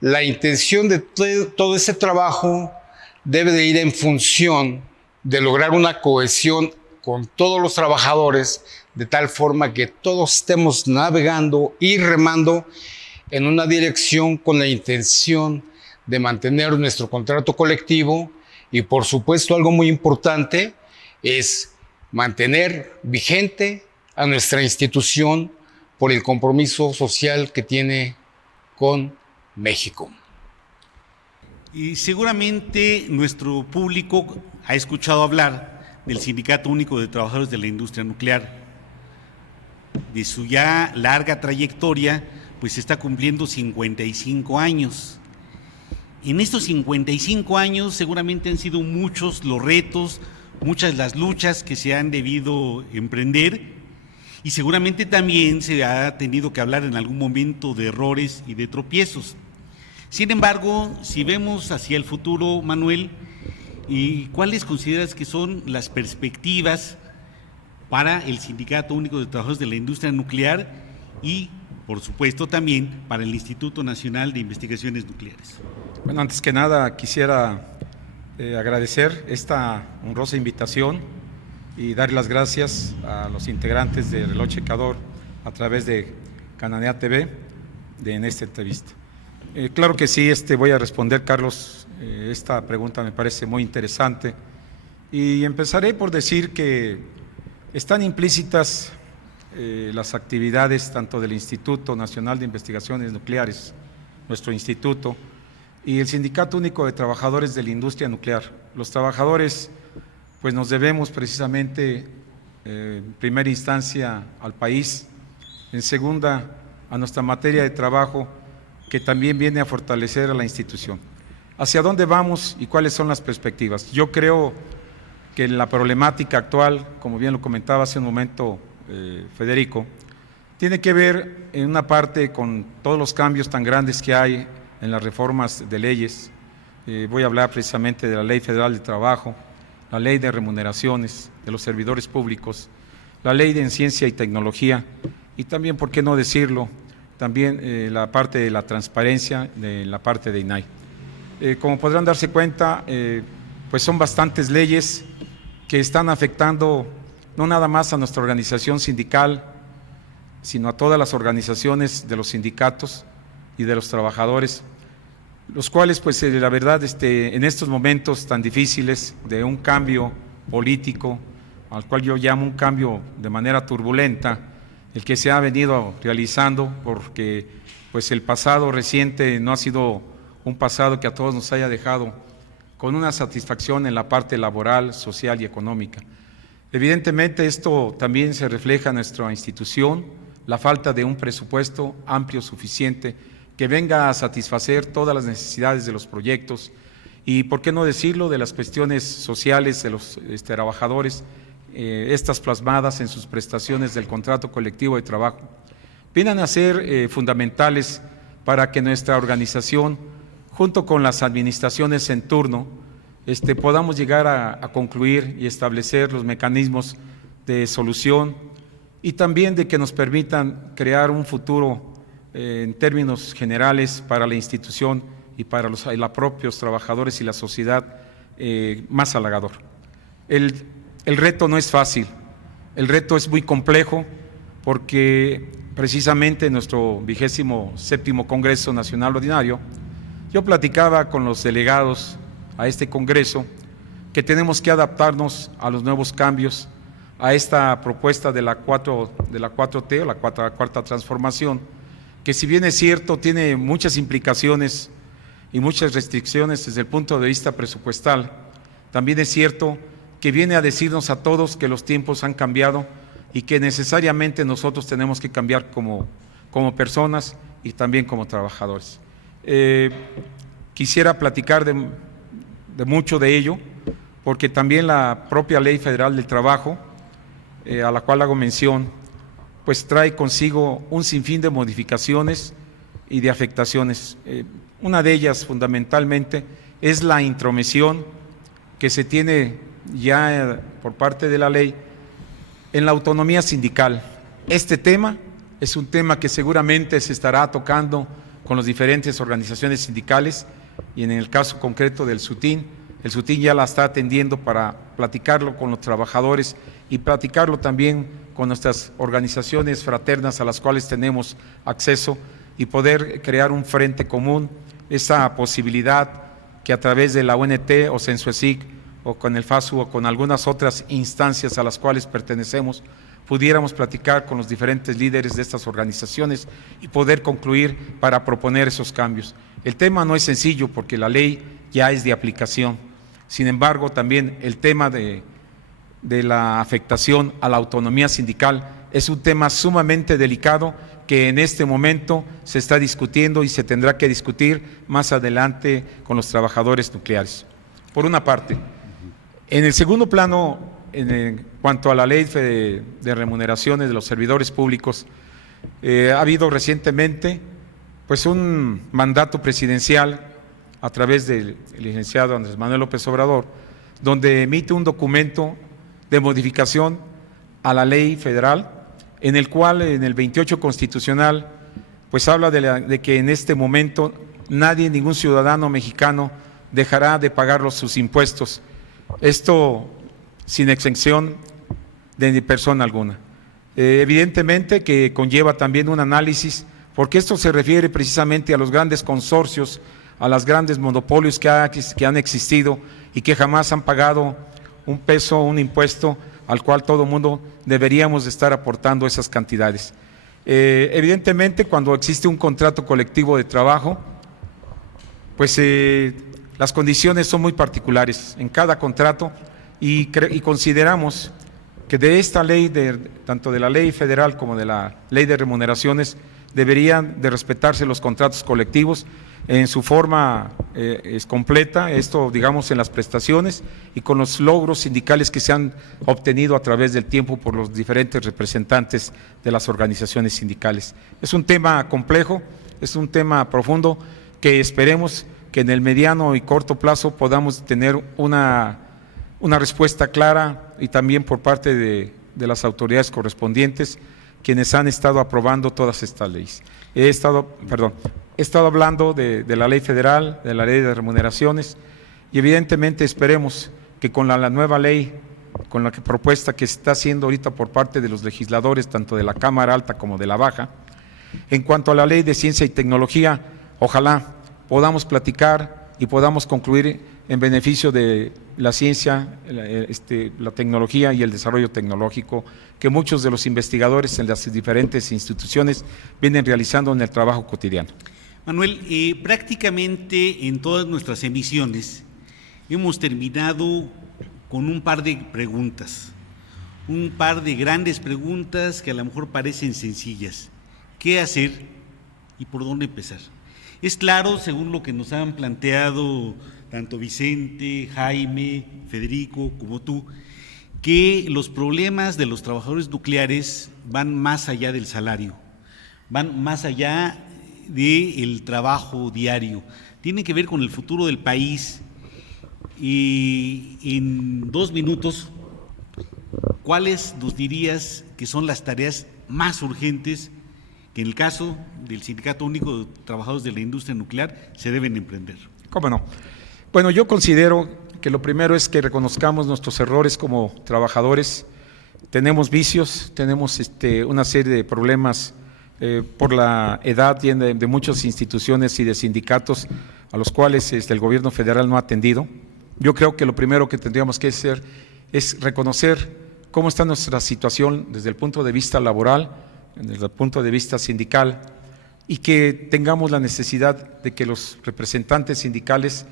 la intención de todo este trabajo debe de ir en función de lograr una cohesión con todos los trabajadores, de tal forma que todos estemos navegando y remando en una dirección con la intención de mantener nuestro contrato colectivo y, por supuesto, algo muy importante es mantener vigente a nuestra institución por el compromiso social que tiene con México. Y seguramente nuestro público ha escuchado hablar del Sindicato Único de Trabajadores de la Industria Nuclear. De su ya larga trayectoria, pues está cumpliendo 55 años. En estos 55 años seguramente han sido muchos los retos, muchas las luchas que se han debido emprender, y seguramente también se ha tenido que hablar en algún momento de errores y de tropiezos. Sin embargo, si vemos hacia el futuro, Manuel, ¿y cuáles consideras que son las perspectivas para el Sindicato Único de Trabajadores de la Industria Nuclear y, por supuesto, también para el Instituto Nacional de Investigaciones Nucleares? Bueno, antes que nada quisiera agradecer esta honrosa invitación y dar las gracias a los integrantes de Reloj Checador a través de Cananea TV en esta entrevista. Claro que sí, voy a responder, Carlos, esta pregunta me parece muy interesante y empezaré por decir que están implícitas las actividades tanto del Instituto Nacional de Investigaciones Nucleares, nuestro instituto, y el Sindicato Único de Trabajadores de la Industria Nuclear. Los trabajadores pues nos debemos precisamente en primera instancia al país, en segunda a nuestra materia de trabajo, que también viene a fortalecer a la institución. ¿Hacia dónde vamos y cuáles son las perspectivas? Yo creo que la problemática actual, como bien lo comentaba hace un momento Federico, tiene que ver en una parte con todos los cambios tan grandes que hay en las reformas de leyes. Voy a hablar precisamente de la Ley Federal de Trabajo, la Ley de Remuneraciones de los Servidores Públicos, la Ley de Ciencia y Tecnología y también, ¿por qué no decirlo?, también la parte de la transparencia, de la parte de INAI. Como podrán darse cuenta, pues son bastantes leyes que están afectando no nada más a nuestra organización sindical, sino a todas las organizaciones de los sindicatos y de los trabajadores, los cuales pues la verdad en estos momentos tan difíciles de un cambio político, al cual yo llamo un cambio de manera turbulenta, el que se ha venido realizando, porque pues el pasado reciente no ha sido un pasado que a todos nos haya dejado con una satisfacción en la parte laboral, social y económica. Evidentemente esto también se refleja en nuestra institución, la falta de un presupuesto amplio suficiente que venga a satisfacer todas las necesidades de los proyectos y, por qué no decirlo, de las cuestiones sociales de los trabajadores, estas plasmadas en sus prestaciones del contrato colectivo de trabajo, vienen a ser fundamentales para que nuestra organización, junto con las administraciones en turno, podamos llegar a concluir y establecer los mecanismos de solución y también de que nos permitan crear un futuro en términos generales para la institución y para los propios trabajadores y la sociedad más halagador. El reto no es fácil, el reto es muy complejo porque precisamente en nuestro 27º Congreso Nacional Ordinario, yo platicaba con los delegados a este Congreso que tenemos que adaptarnos a los nuevos cambios, a esta propuesta de la 4T o la cuarta transformación, que si bien es cierto tiene muchas implicaciones y muchas restricciones desde el punto de vista presupuestal, también es cierto que viene a decirnos a todos que los tiempos han cambiado y que necesariamente nosotros tenemos que cambiar como personas y también como trabajadores. Quisiera platicar de mucho de ello, porque también la propia Ley Federal del Trabajo, a la cual hago mención, pues trae consigo un sinfín de modificaciones y de afectaciones. Una de ellas, fundamentalmente, es la intromisión que se tiene ya por parte de la ley en la autonomía sindical. Este tema es un tema que seguramente se estará tocando con las diferentes organizaciones sindicales y en el caso concreto del SUTIN, el SUTIN ya la está atendiendo para platicarlo con los trabajadores y platicarlo también con nuestras organizaciones fraternas a las cuales tenemos acceso y poder crear un frente común, esa posibilidad que a través de la UNT o Sensuesic o con el FASU o con algunas otras instancias a las cuales pertenecemos, pudiéramos platicar con los diferentes líderes de estas organizaciones y poder concluir para proponer esos cambios. El tema no es sencillo porque la ley ya es de aplicación. Sin embargo, también el tema de la afectación a la autonomía sindical es un tema sumamente delicado que en este momento se está discutiendo y se tendrá que discutir más adelante con los trabajadores nucleares. Por una parte. En el segundo plano, en cuanto a la ley de remuneraciones de los servidores públicos, ha habido recientemente pues un mandato presidencial a través del licenciado Andrés Manuel López Obrador, donde emite un documento de modificación a la ley federal, en el cual en el 28 constitucional pues habla de que en este momento nadie, ningún ciudadano mexicano dejará de pagar sus impuestos, esto sin exención de persona alguna. Evidentemente que conlleva también un análisis, porque esto se refiere precisamente a los grandes consorcios, a los grandes monopolios que han existido y que jamás han pagado un peso, un impuesto al cual todo mundo deberíamos de estar aportando esas cantidades. Evidentemente, cuando existe un contrato colectivo de trabajo, pues las condiciones son muy particulares en cada contrato y consideramos que de esta ley, tanto de la ley federal como de la ley de remuneraciones, deberían de respetarse los contratos colectivos en su forma completa, esto digamos en las prestaciones y con los logros sindicales que se han obtenido a través del tiempo por los diferentes representantes de las organizaciones sindicales. Es un tema complejo, es un tema profundo que esperemos que en el mediano y corto plazo podamos tener una respuesta clara y también por parte de las autoridades correspondientes, quienes han estado aprobando todas estas leyes. He estado hablando de la ley federal, de la ley de remuneraciones, y evidentemente esperemos que con la nueva ley, con la propuesta que se está haciendo ahorita por parte de los legisladores, tanto de la Cámara Alta como de la Baja, en cuanto a la ley de ciencia y tecnología, ojalá podamos platicar y podamos concluir en beneficio de la ciencia, la tecnología y el desarrollo tecnológico que muchos de los investigadores en las diferentes instituciones vienen realizando en el trabajo cotidiano. Manuel, prácticamente en todas nuestras emisiones hemos terminado con un par de preguntas, un par de grandes preguntas que a lo mejor parecen sencillas. ¿Qué hacer y por dónde empezar? Es claro, según lo que nos han planteado tanto Vicente, Jaime, Federico como tú, que los problemas de los trabajadores nucleares van más allá del salario, van más allá del trabajo diario, tienen que ver con el futuro del país. Y en 2 minutos, ¿cuáles nos dirías que son las tareas más urgentes que en el caso del Sindicato Único de Trabajadores de la Industria Nuclear se deben emprender? ¿Cómo no? Bueno, yo considero que lo primero es que reconozcamos nuestros errores como trabajadores. Tenemos vicios, tenemos una serie de problemas por la edad de muchas instituciones y de sindicatos a los cuales el gobierno federal no ha atendido. Yo creo que lo primero que tendríamos que hacer es reconocer cómo está nuestra situación desde el punto de vista laboral, desde el punto de vista sindical, y que tengamos la necesidad de que los representantes sindicales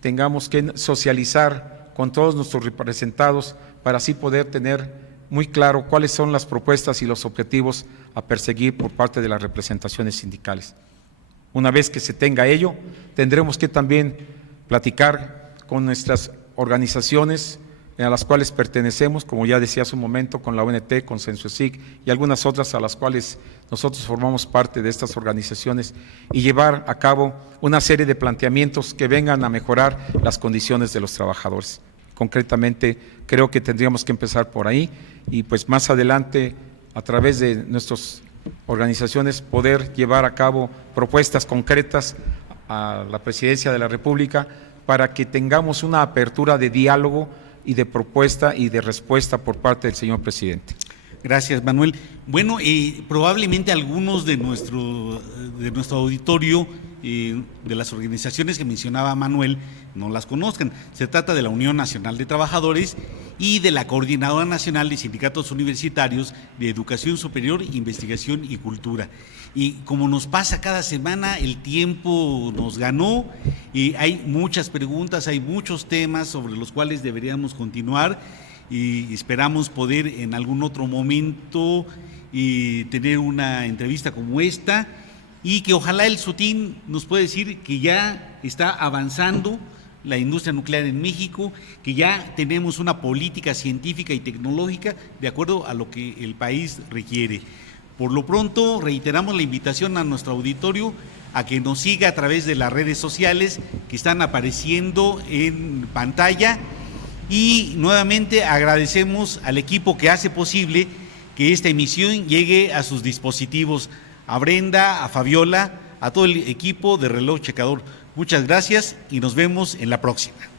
tengamos que socializar con todos nuestros representados para así poder tener muy claro cuáles son las propuestas y los objetivos a perseguir por parte de las representaciones sindicales. Una vez que se tenga ello, tendremos que también platicar con nuestras organizaciones a las cuales pertenecemos, como ya decía hace un momento, con la ONT, con Censuesic y algunas otras a las cuales nosotros formamos parte de estas organizaciones, y llevar a cabo una serie de planteamientos que vengan a mejorar las condiciones de los trabajadores. Concretamente, creo que tendríamos que empezar por ahí y pues más adelante, a través de nuestras organizaciones, poder llevar a cabo propuestas concretas a la Presidencia de la República para que tengamos una apertura de diálogo y de propuesta y de respuesta por parte del señor presidente. Gracias, Manuel. Bueno, probablemente algunos de nuestro auditorio, de las organizaciones que mencionaba Manuel, no las conozcan. Se trata de la Unión Nacional de Trabajadores y de la Coordinadora Nacional de Sindicatos Universitarios de Educación Superior, Investigación y Cultura. Y como nos pasa cada semana, el tiempo nos ganó y hay muchas preguntas, hay muchos temas sobre los cuales deberíamos continuar y esperamos poder en algún otro momento tener una entrevista como esta y que ojalá el SOTIN nos pueda decir que ya está avanzando la industria nuclear en México, que ya tenemos una política científica y tecnológica de acuerdo a lo que el país requiere. Por lo pronto, reiteramos la invitación a nuestro auditorio a que nos siga a través de las redes sociales que están apareciendo en pantalla y nuevamente agradecemos al equipo que hace posible que esta emisión llegue a sus dispositivos, a Brenda, a Fabiola, a todo el equipo de Reloj Checador. Muchas gracias y nos vemos en la próxima.